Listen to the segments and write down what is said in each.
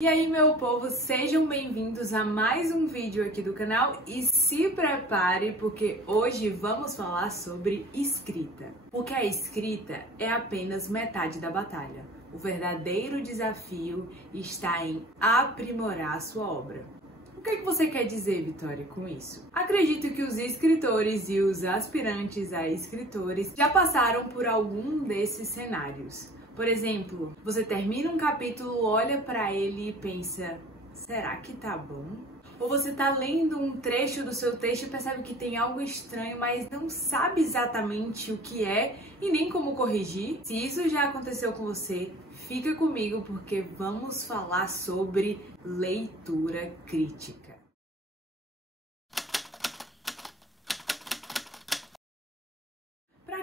E aí, meu povo, sejam bem-vindos a mais um vídeo aqui do canal e se prepare porque hoje vamos falar sobre escrita. Porque a escrita é apenas metade da batalha. O verdadeiro desafio está em aprimorar a sua obra. O que você quer dizer, Vitória, com isso? Acredito que os escritores e os aspirantes a escritores já passaram por algum desses cenários. Por exemplo, você termina um capítulo, olha para ele e pensa, será que tá bom? Ou você tá lendo um trecho do seu texto e percebe que tem algo estranho, mas não sabe exatamente o que é e nem como corrigir? Se isso já aconteceu com você, fica comigo porque vamos falar sobre leitura crítica.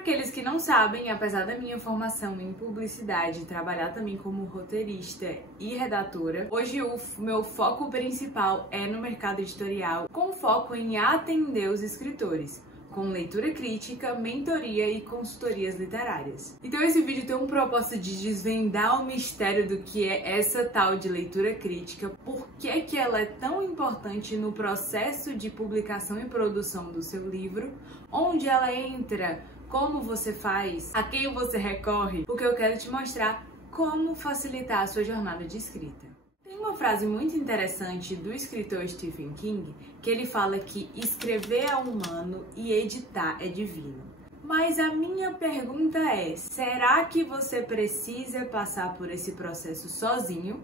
Aqueles que não sabem, apesar da minha formação em publicidade, trabalhar também como roteirista e redatora, hoje o meu foco principal é no mercado editorial, com foco em atender os escritores, com leitura crítica, mentoria e consultorias literárias. Então esse vídeo tem um propósito de desvendar o mistério do que é essa tal de leitura crítica, por que ela é tão importante no processo de publicação e produção do seu livro, onde ela entra, como você faz, a quem você recorre, porque eu quero te mostrar como facilitar a sua jornada de escrita. Tem uma frase muito interessante do escritor Stephen King, que ele fala que escrever é humano e editar é divino. Mas a minha pergunta é, será que você precisa passar por esse processo sozinho?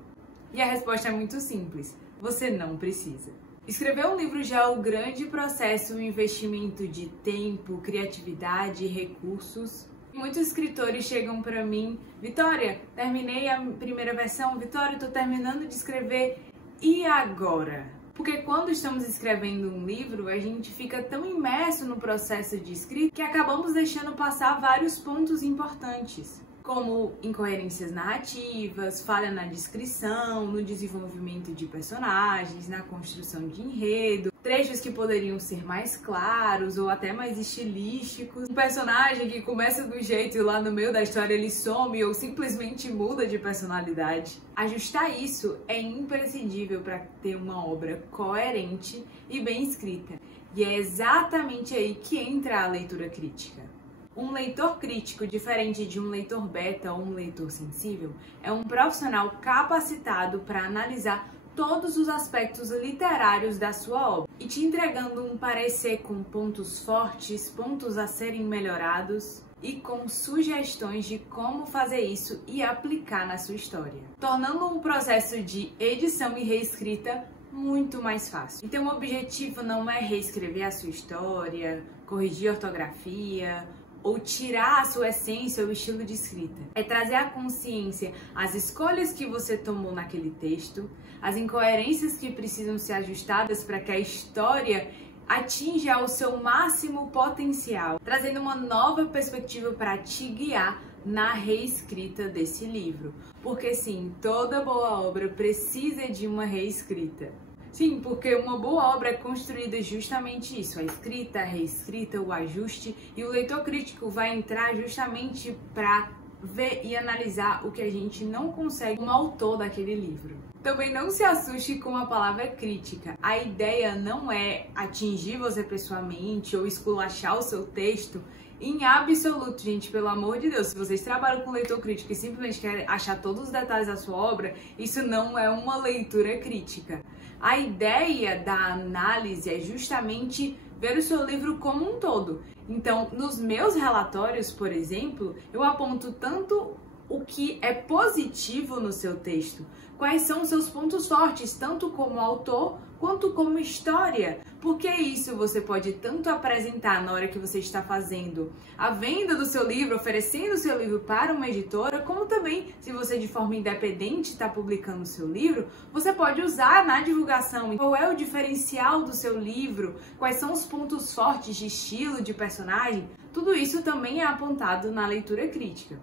E a resposta é muito simples, você não precisa. Escrever um livro já é um grande processo, um investimento de tempo, criatividade e recursos. Muitos escritores chegam para mim, Vitória, terminei a primeira versão, Vitória, estou terminando de escrever, e agora? Porque quando estamos escrevendo um livro, a gente fica tão imerso no processo de escrita que acabamos deixando passar vários pontos importantes, como incoerências narrativas, falha na descrição, no desenvolvimento de personagens, na construção de enredo, trechos que poderiam ser mais claros ou até mais estilísticos, um personagem que começa de um jeito e lá no meio da história ele some ou simplesmente muda de personalidade. Ajustar isso é imprescindível para ter uma obra coerente e bem escrita, e é exatamente aí que entra a leitura crítica. Um leitor crítico, diferente de um leitor beta ou um leitor sensível, é um profissional capacitado para analisar todos os aspectos literários da sua obra e te entregando um parecer com pontos fortes, pontos a serem melhorados e com sugestões de como fazer isso e aplicar na sua história, tornando um processo de edição e reescrita muito mais fácil. Então o objetivo não é reescrever a sua história, corrigir a ortografia ou tirar a sua essência ou estilo de escrita. É trazer à consciência as escolhas que você tomou naquele texto, as incoerências que precisam ser ajustadas para que a história atinja o seu máximo potencial, trazendo uma nova perspectiva para te guiar na reescrita desse livro. Porque sim, toda boa obra precisa de uma reescrita. Sim, porque uma boa obra é construída justamente isso, a escrita, a reescrita, o ajuste, e o leitor crítico vai entrar justamente para ver e analisar o que a gente não consegue como autor daquele livro. Também não se assuste com a palavra crítica. A ideia não é atingir você pessoalmente ou esculachar o seu texto em absoluto, gente, pelo amor de Deus. Se vocês trabalham com leitor crítico e simplesmente querem achar todos os detalhes da sua obra, isso não é uma leitura crítica. A ideia da análise é justamente ver o seu livro como um todo. Então, nos meus relatórios, por exemplo, eu aponto tanto o que é positivo no seu texto, quais são os seus pontos fortes, tanto como autor quanto como história, porque isso você pode tanto apresentar na hora que você está fazendo a venda do seu livro, oferecendo o seu livro para uma editora, como também, se você de forma independente está publicando o seu livro, você pode usar na divulgação qual é o diferencial do seu livro, quais são os pontos fortes de estilo, de personagem, tudo isso também é apontado na leitura crítica.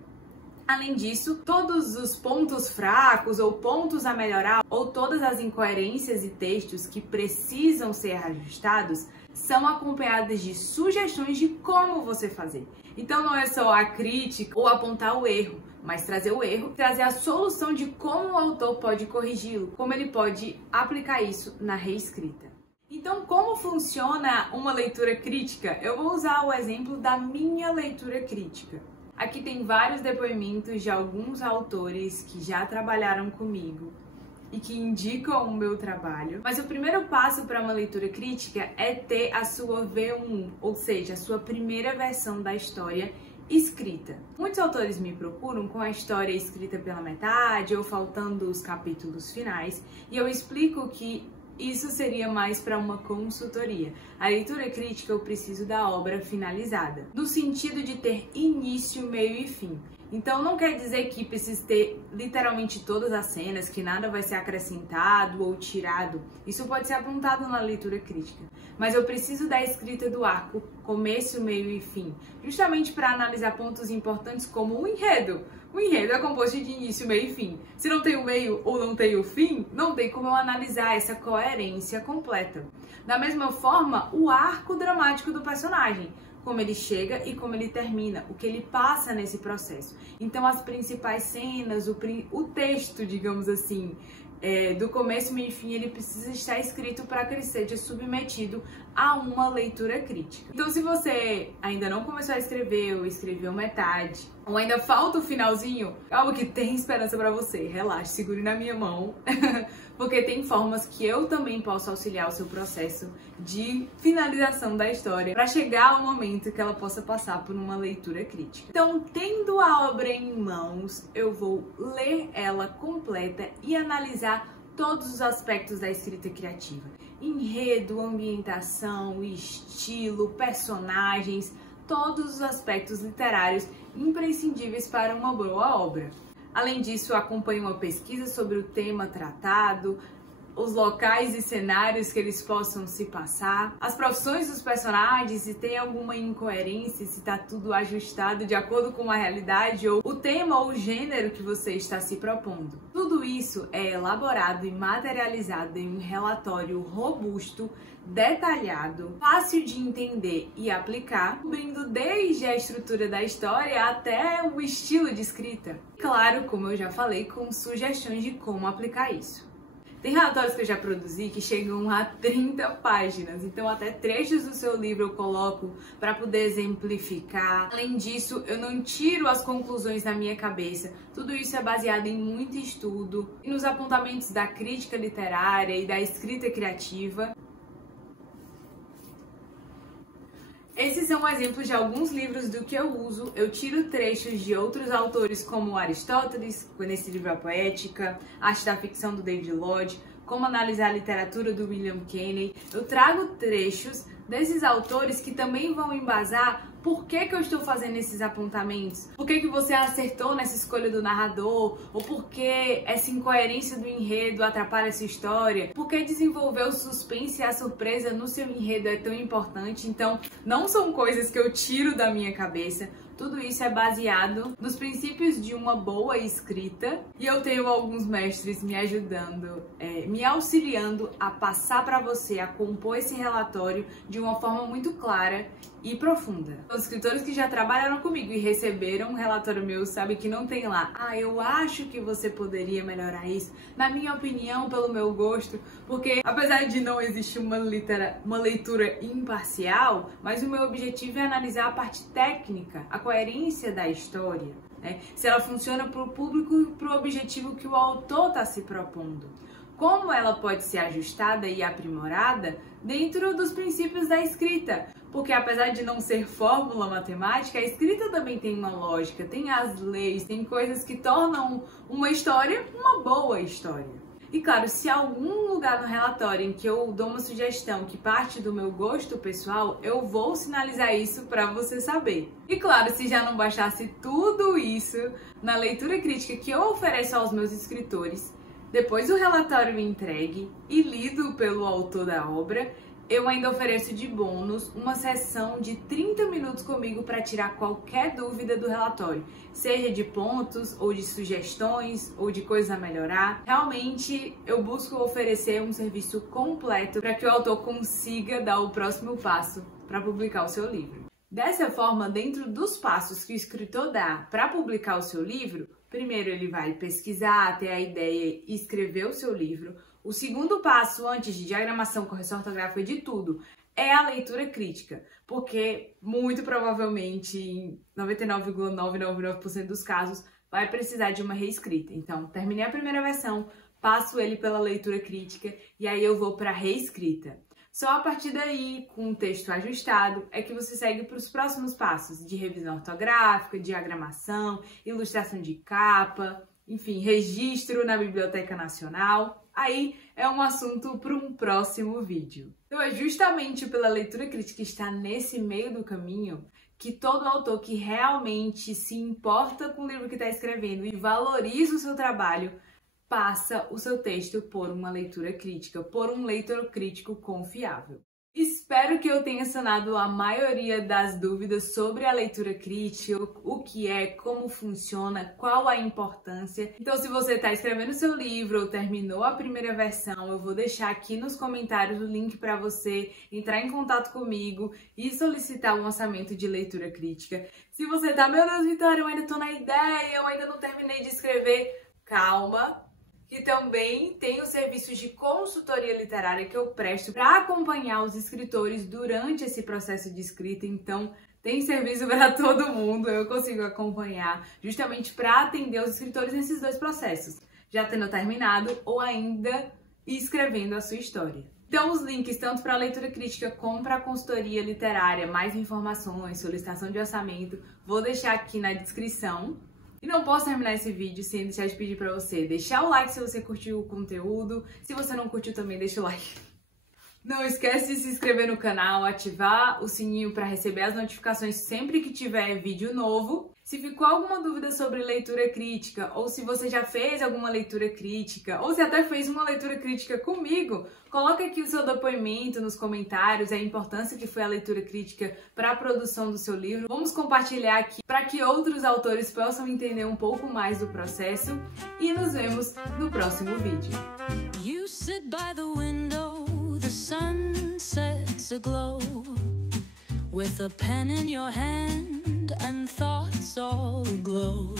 Além disso, todos os pontos fracos ou pontos a melhorar ou todas as incoerências e textos que precisam ser ajustados são acompanhadas de sugestões de como você fazer. Então não é só a crítica ou apontar o erro, mas trazer o erro, trazer a solução de como o autor pode corrigi-lo, como ele pode aplicar isso na reescrita. Então, como funciona uma leitura crítica? Eu vou usar o exemplo da minha leitura crítica. Aqui tem vários depoimentos de alguns autores que já trabalharam comigo e que indicam o meu trabalho. Mas o primeiro passo para uma leitura crítica é ter a sua V1, ou seja, a sua primeira versão da história escrita. Muitos autores me procuram com a história escrita pela metade ou faltando os capítulos finais, e eu explico que isso seria mais para uma consultoria. A leitura crítica eu preciso da obra finalizada, no sentido de ter início, meio e fim. Então não quer dizer que precisa ter literalmente todas as cenas, que nada vai ser acrescentado ou tirado. Isso pode ser apontado na leitura crítica. Mas eu preciso da escrita do arco, começo, meio e fim, justamente para analisar pontos importantes como o enredo. O enredo é composto de início, meio e fim. Se não tem o meio ou não tem o fim, não tem como eu analisar essa coerência completa. Da mesma forma, o arco dramático do personagem, como ele chega e como ele termina, o que ele passa nesse processo. Então, as principais cenas, o texto, digamos assim, do começo, meio e fim, ele precisa estar escrito para que ele seja submetido a uma leitura crítica. Então, se você ainda não começou a escrever ou escreveu metade, ou ainda falta o finalzinho, algo que tem esperança para você, relaxe, segure na minha mão, porque tem formas que eu também posso auxiliar o seu processo de finalização da história para chegar ao momento que ela possa passar por uma leitura crítica. Então, tendo a obra em mãos, eu vou ler ela completa e analisar todos os aspectos da escrita criativa. Enredo, ambientação, estilo, personagens, todos os aspectos literários imprescindíveis para uma boa obra. Além disso, acompanho uma pesquisa sobre o tema tratado, os locais e cenários que eles possam se passar, as profissões dos personagens, se tem alguma incoerência, se está tudo ajustado de acordo com a realidade ou o tema ou o gênero que você está se propondo. Tudo isso é elaborado e materializado em um relatório robusto, detalhado, fácil de entender e aplicar, cobrindo desde a estrutura da história até o estilo de escrita. Claro, como eu já falei, com sugestões de como aplicar isso. Tem relatórios que eu já produzi que chegam a 30 páginas, então até trechos do seu livro eu coloco para poder exemplificar. Além disso, eu não tiro as conclusões na minha cabeça, tudo isso é baseado em muito estudo e nos apontamentos da crítica literária e da escrita criativa. Esses são exemplos de alguns livros do que eu uso. Eu tiro trechos de outros autores como Aristóteles, nesse livro A Poética, Arte da Ficção do David Lodge, Como Analisar a Literatura do William Kennedy. Eu trago trechos desses autores que também vão embasar por que eu estou fazendo esses apontamentos, por que você acertou nessa escolha do narrador, ou por que essa incoerência do enredo atrapalha essa história, por que desenvolver o suspense e a surpresa no seu enredo é tão importante. Então, não são coisas que eu tiro da minha cabeça. Tudo isso é baseado nos princípios de uma boa escrita e eu tenho alguns mestres me ajudando, me auxiliando a passar para você, a compor esse relatório de uma forma muito clara e profunda. Os escritores que já trabalharam comigo e receberam um relatório meu sabem que não tem lá, eu acho que você poderia melhorar isso, na minha opinião, pelo meu gosto, porque apesar de não existir uma leitura imparcial, mas o meu objetivo é analisar a parte técnica, a coerência da história, né? Se ela funciona para o público e para o objetivo que o autor está se propondo. Como ela pode ser ajustada e aprimorada dentro dos princípios da escrita, porque apesar de não ser fórmula matemática, a escrita também tem uma lógica, tem as leis, tem coisas que tornam uma história uma boa história. E claro, se há algum lugar no relatório em que eu dou uma sugestão que parte do meu gosto pessoal, eu vou sinalizar isso para você saber. E claro, se já não bastasse tudo isso, na leitura crítica que eu ofereço aos meus escritores, depois do relatório entregue e lido pelo autor da obra, eu ainda ofereço de bônus uma sessão de 30 minutos comigo para tirar qualquer dúvida do relatório, seja de pontos, ou de sugestões, ou de coisas a melhorar. Realmente, eu busco oferecer um serviço completo para que o autor consiga dar o próximo passo para publicar o seu livro. Dessa forma, dentro dos passos que o escritor dá para publicar o seu livro, primeiro ele vai pesquisar, ter a ideia e escrever o seu livro. O segundo passo, antes de diagramação, correção ortográfica, de tudo, é a leitura crítica, porque muito provavelmente, em 99,999% dos casos, vai precisar de uma reescrita. Então, terminei a primeira versão, passo ele pela leitura crítica e aí eu vou para a reescrita. Só a partir daí, com o texto ajustado, é que você segue para os próximos passos de revisão ortográfica, diagramação, ilustração de capa, enfim, registro na Biblioteca Nacional. Aí é um assunto para um próximo vídeo. Então é justamente pela leitura crítica estar nesse meio do caminho que todo autor que realmente se importa com o livro que está escrevendo e valoriza o seu trabalho passa o seu texto por uma leitura crítica, por um leitor crítico confiável. Espero que eu tenha sanado a maioria das dúvidas sobre a leitura crítica, o que é, como funciona, qual a importância. Então, se você está escrevendo seu livro ou terminou a primeira versão, eu vou deixar aqui nos comentários o link para você entrar em contato comigo e solicitar um orçamento de leitura crítica. Se você tá, meu Deus, Vitória, eu ainda tô na ideia, eu ainda não terminei de escrever, calma. E também tem os serviços de consultoria literária que eu presto para acompanhar os escritores durante esse processo de escrita. Então, tem serviço para todo mundo, eu consigo acompanhar justamente para atender os escritores nesses dois processos, já tendo terminado ou ainda escrevendo a sua história. Então, os links tanto para a leitura crítica como para a consultoria literária, mais informações, solicitação de orçamento, vou deixar aqui na descrição. E não posso terminar esse vídeo sem deixar de pedir pra você deixar o like se você curtiu o conteúdo. Se você não curtiu também, deixa o like. Não esquece de se inscrever no canal, ativar o sininho para receber as notificações sempre que tiver vídeo novo. Se ficou alguma dúvida sobre leitura crítica, ou se você já fez alguma leitura crítica, ou se até fez uma leitura crítica comigo, coloca aqui o seu depoimento nos comentários, a importância que foi a leitura crítica para a produção do seu livro. Vamos compartilhar aqui para que outros autores possam entender um pouco mais do processo e nos vemos no próximo vídeo. You sit by the window, the sun sets aglow, with a pen in your hand and thoughts all aglow.